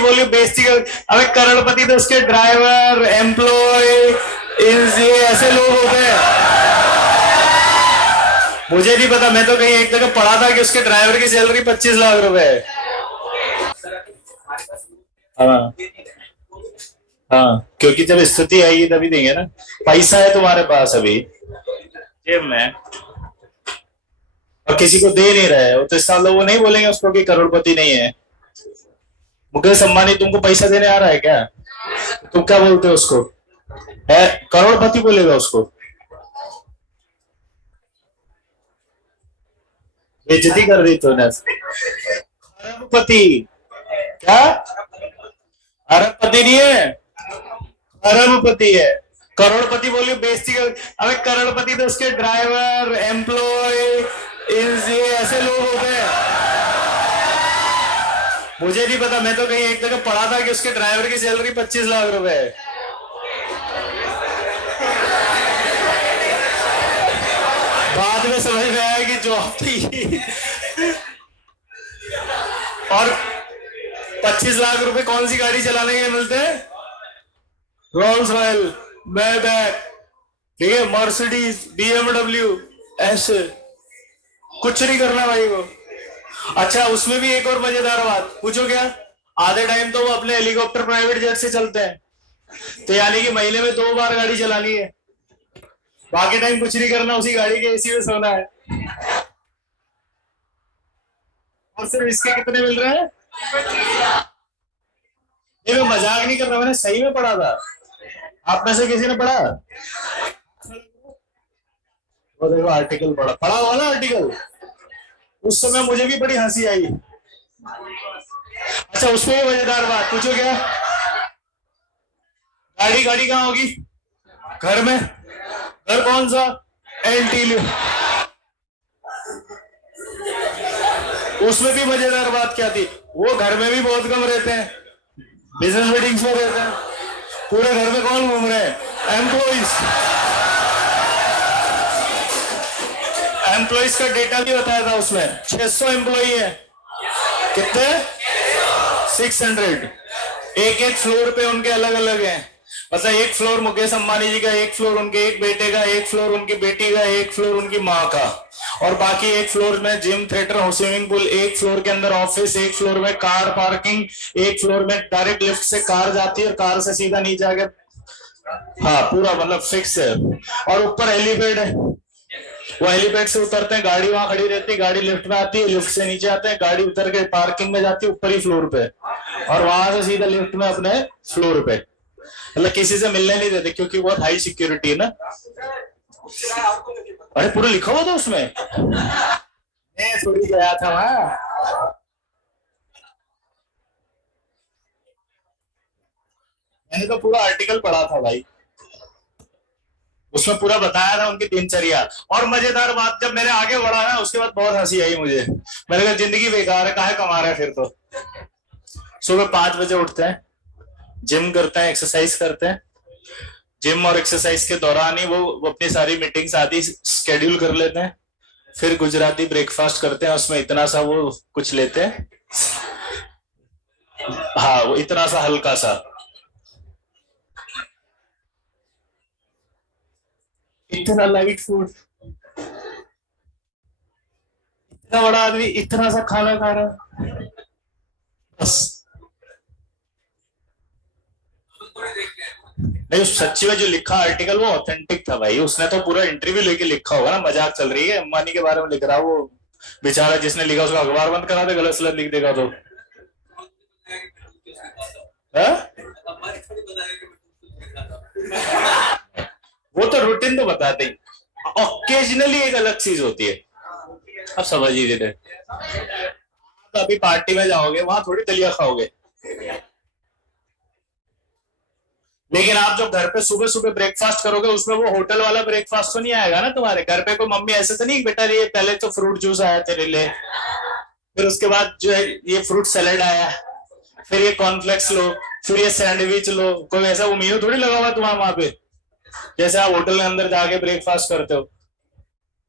बोलियो बेइज्जती कर। अबे करोड़पति तो उसके ड्राइवर, एम्प्लॉय, ये ऐसे लोग होते हैं। मुझे नहीं पता, मैं तो कहीं एक जगह पढ़ा था कि उसके ड्राइवर की सैलरी 25 लाख रुपए है। हाँ हाँ, क्योंकि जब स्थिति आएगी तभी देंगे ना। पैसा है तुम्हारे पास अभी जेब में और किसी को दे नहीं रहे हो, तो इस साल लोग वो नहीं बोलेंगे उसको कि करोड़पति नहीं है। मुकेश अंबानी तुमको पैसा देने आ रहा है क्या? तुम क्या बोलते हो उसको? है करोड़पति बोलेगा उसको? बेइज्जती कर दी तूने। अरबपति? क्या? अरबपति नहीं है, अरबपति है। करोड़पति बोलियो बेइज्जती कर। अबे करोड़पति तो उसके ड्राइवर, एम्प्लॉय, ये ऐसे लोग होते हैं। मुझे नहीं पता, मैं तो कहीं एक जगह पढ़ा था कि उसके ड्राइवर की सैलरी 25 लाख रुपए है। बाद में समझ में आया कि जॉब थी। और 25 लाख रुपए कौन सी गाड़ी चलाने के मिलते हैं? रोल्स रॉयल, मैबैक, ठीक है, मर्सिडीज, बीएमडब्ल्यू, ऐसे कुछ नहीं करना भाई को। अच्छा, उसमें भी एक और मजेदार बात पूछो क्या? आधे टाइम तो वो अपने हेलीकॉप्टर प्राइवेट जेट से चलते हैं, तो यानी कि महीने में 2 बार गाड़ी चलानी है, बाकी टाइम कुछ नहीं करना, उसी गाड़ी के एसी में सोना है। और सिर्फ इसके कितने मिल रहे हैं? ये मैं मजाक नहीं कर रहा, मैंने सही में पढ़ा था। आप में से किसी ने पढ़ा? वो देखो आर्टिकल पढ़ा, पढ़ा हुआ ना आर्टिकल। उस समय मुझे भी बड़ी हंसी आई। अच्छा, उसमें भी मजेदार बात पूछो क्या? गाड़ी गाड़ी कहाँ होगी? घर में। घर कौन सा? एलटी। उसमें भी मजेदार बात क्या थी? वो घर में भी बहुत कम रहते हैं, बिजनेस मीटिंग्स में रहते हैं। पूरे घर में कौन घूम रहे हैं? एम्प्लॉइज। एम्प्लॉइज का डेटा भी बताया था उसमें। 600 एम्प्लॉई है। कितने? 600। एक एक फ्लोर पे उनके अलग अलग हैं। मतलब एक फ्लोर मुकेश अंबानी जी का, एक फ्लोर उनके एक बेटे का, एक फ्लोर उनकी बेटी का, एक फ्लोर उनकी माँ का, और बाकी एक फ्लोर में जिम, थिएटर, स्विमिंग पूल, एक फ्लोर के अंदर ऑफिस, एक फ्लोर में कार पार्किंग, एक फ्लोर में डायरेक्ट लिफ्ट से कार जाती है और कार से सीधा नीचे आके, हाँ पूरा मतलब फिक्स है। और ऊपर हेलीपैड है, वो हेलीपैड से उतरते हैं, गाड़ी वहां खड़ी रहती है, गाड़ी लिफ्ट में आती है, लिफ्ट से नीचे आते हैं, गाड़ी उतर के पार्किंग में जाती है ऊपर ही फ्लोर पे, और वहां से सीधा लिफ्ट में अपने फ्लोर पे। मतलब किसी से मिलने नहीं देते क्योंकि बहुत हाई सिक्योरिटी है ना। अरे पूरा लिखा हुआ था उसमें, मैं थोड़ी गया था वहां। मैंने तो पूरा आर्टिकल पढ़ा था भाई, उसमें पूरा बताया था उनकी दिनचर्या। और मजेदार बात, जब मैंने आगे बढ़ा ना उसके बाद बहुत हंसी आई मुझे। मैंने कहा जिंदगी बेकार है, काहे कमा रहे हैं फिर तो। सुबह 5 बजे उठते हैं, जिम करते हैं, एक्सरसाइज करते हैं। जिम और एक्सरसाइज के दौरान ही वो अपनी सारी मीटिंग्स आदि स्केड्यूल कर लेते हैं। फिर गुजराती ब्रेकफास्ट करते हैं, उसमें इतना सा वो कुछ लेते हैं, हाँ वो इतना सा हल्का सा, इतना लाइट फूड। इतना बड़ा आदमी इतना सा खाना खा रहा है बस। नहीं, सच्ची में जो लिखा आर्टिकल वो ऑथेंटिक था भाई। उसने तो पूरा इंटरव्यू लेके लिखा होगा ना, मजाक चल रही है अंबानी के बारे में लिख रहा वो बेचारा। जिसने लिखा उसका अखबार बंद करा दे, गलत सलत लिख देगा तो। वो तो रूटीन तो बताते ही, ओकेजनली एक अलग चीज होती है। अब समझ लीजिए, अभी पार्टी में जाओगे वहां थोड़ी दलिया खाओगे, लेकिन आप जो घर पे सुबह सुबह ब्रेकफास्ट करोगे उसमें वो होटल वाला ब्रेकफास्ट तो नहीं आएगा ना तुम्हारे घर पे। कोई मम्मी ऐसे तो नहीं, बेटा ये पहले तो फ्रूट जूस आया तेरे लिए, फिर उसके बाद जो है ये फ्रूट सैलेड आया, फिर ये कॉर्नफ्लेक्स लो, फिर ये सैंडविच लो। कोई ऐसा वो मेन्यू थोड़ी लगा हुआ तुम्हारा वहां पे, जैसे आप होटल के अंदर जाके ब्रेकफास्ट करते हो।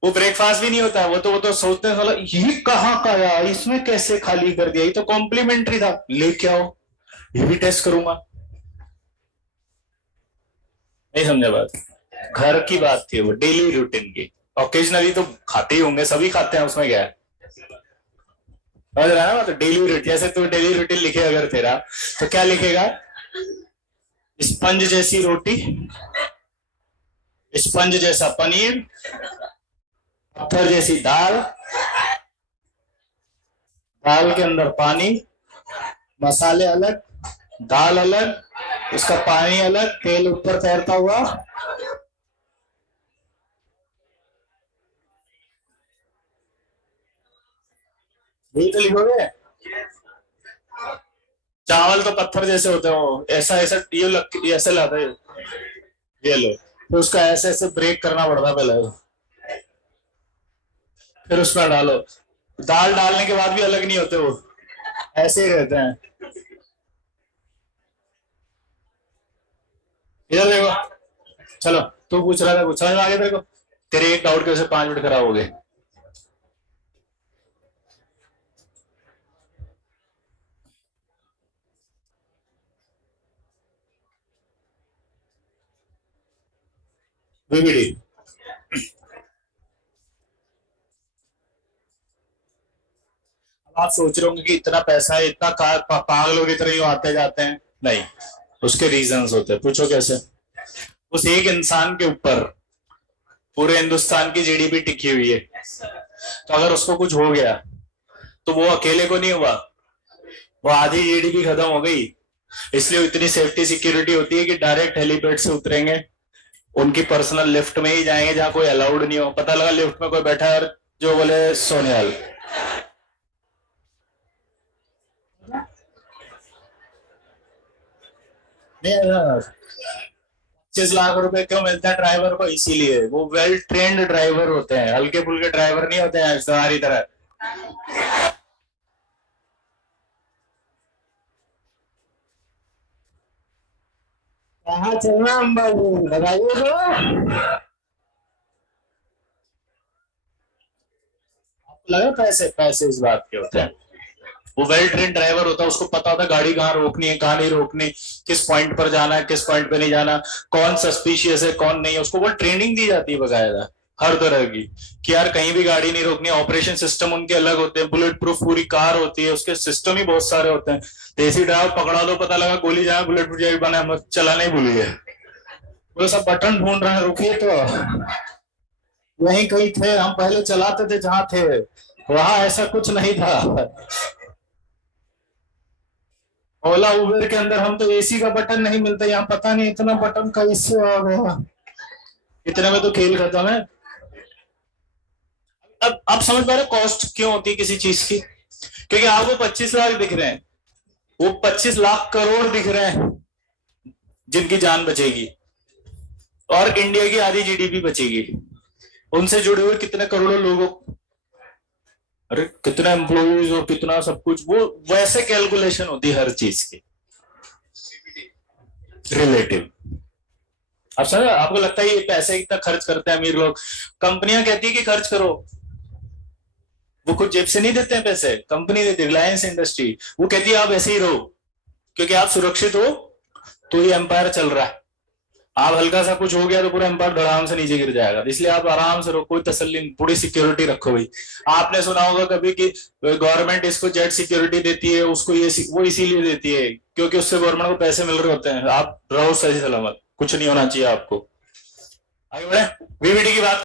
वो ब्रेकफास्ट भी नहीं होता, वो तो सोचते हैं ये कहाँ का यार, इसमें कैसे खाली कर दिया, ये तो कॉम्प्लीमेंट्री था, लेके आओ। ये भी टेस्ट करूंगा? नहीं समझा बात? घर की बात थी वो, डेली रूटीन की। ओकेजनली तो खाते ही होंगे, सभी खाते हैं, उसमें क्या है? समझ रहा है ना? तो डेली रूटीन, जैसे तू डेली रूटीन लिखे अगर तेरा, तो क्या लिखेगा? स्पंज जैसी रोटी, स्पंज जैसा पनीर, पत्थर जैसी दाल, दाल के अंदर पानी, मसाले अलग, दाल अलग, उसका पानी अलग, तेल ऊपर तैरता हुआ। यही तो लिखोगे। चावल तो पत्थर जैसे होते हो, ऐसा ऐसा ये ऐसे लाता है, ये लो। तो उसका ऐसे ऐसे ब्रेक करना पड़ता है पहले, फिर उसमें डालो। दाल डालने के बाद भी अलग नहीं होते वो, ऐसे ही रहते हैं। इधर देखो, चलो तू पूछ रहा था कुछ, समझ में आ गया तेरे को? तेरे एक डाउट के वजह से 5 मिनट खराब हो गए। वीवीडी, आप सोच रहे होंगे कि इतना पैसा है, इतना पागल लोग इतना ही आते जाते हैं। नहीं, उसके रीजंस होते हैं। पूछो कैसे? उस एक इंसान के ऊपर पूरे हिंदुस्तान की जीडीपी टिकी हुई है, तो अगर उसको कुछ हो गया तो वो अकेले को नहीं हुआ, वो आधी जीडीपी खत्म हो गई। इसलिए इतनी सेफ्टी सिक्योरिटी होती है कि डायरेक्ट हेलीपैड से उतरेंगे, उनकी पर्सनल लिफ्ट में ही जाएंगे जहां कोई अलाउड नहीं हो। पता लगा लिफ्ट में कोई बैठा है और जो बोले सोनियाल, नहीं 25 लाख रुपए क्यों मिलता है ड्राइवर को? इसीलिए वो वेल ट्रेन्ड ड्राइवर होते हैं, हल्के फुल्के ड्राइवर नहीं होते हैं तुम्हारी तरह। कहाँ चलना अंबाजी, बताइए तो। आपको लगा पैसे पैसे इस बात के होते हैं? वो वेल ट्रेन ड्राइवर होता है, उसको पता होता है गाड़ी कहाँ रोकनी है, कहाँ नहीं रोकनी, किस पॉइंट पर जाना है, किस पॉइंट पे नहीं जाना, कौन सस्पिशियस है कौन नहीं है। उसको वो ट्रेनिंग दी जाती है बकायदा हर तरह की, कि यार कहीं भी गाड़ी नहीं रोकनी। ऑपरेशन सिस्टम उनके अलग होते हैं, बुलेट प्रूफ पूरी कार होती है, उसके सिस्टम ही बहुत सारे होते हैं। देसी ड्राइवर पकड़ा दो, पता लगा गोली जाए बुलेट प्रूफ जाए बना, मत चलाना ही भूल गए। वो सब बटन ढूंढ रहे हैं, रुकिए तो वहीं कहीं थे, हम पहले चलाते थे जहां थे, वहां ऐसा कुछ नहीं था। ओला उबेर के अंदर हम तो एसी का बटन नहीं मिलता, यहाँ पता नहीं इतना बटन कैसे आ गया। इतने में तो खेल खत्म है। अब आप समझ पा रहे कॉस्ट क्यों होती है किसी चीज की? क्योंकि आपको 25 लाख दिख रहे हैं, वो 25 लाख करोड़ दिख रहे हैं जिनकी जान बचेगी, और इंडिया की आधी जीडीपी बचेगी। उनसे जुड़े हुए कितने करोड़ों लोगों, अरे कितना एम्प्लॉइज और कितना सब कुछ, वो वैसे कैलकुलेशन होती है हर चीज की, रिलेटिव। अब सर आपको लगता है ये पैसे इतना खर्च करते हैं अमीर लोग? कंपनियां कहती है कि खर्च करो, वो खुद जेब से नहीं देते हैं पैसे, कंपनी देती है। रिलायंस इंडस्ट्री वो कहती है आप ऐसे ही रहो, क्योंकि आप सुरक्षित हो तो ये एम्पायर चल रहा है। आप हल्का सा कुछ हो गया तो पूरा एम्पायर धड़ाम से नीचे गिर जाएगा, इसलिए आप आराम से रहो, कोई तसल्ली, पूरी सिक्योरिटी रखो भाई। आपने सुना होगा कभी कि गवर्नमेंट इसको जेट सिक्योरिटी देती है, उसको ये वो इसीलिए देती है क्योंकि उससे गवर्नमेंट को पैसे मिल रहे होते हैं। आप रहो सही सलामत, कुछ नहीं होना चाहिए आपको। आगे बढ़े, वीवीडी की बात।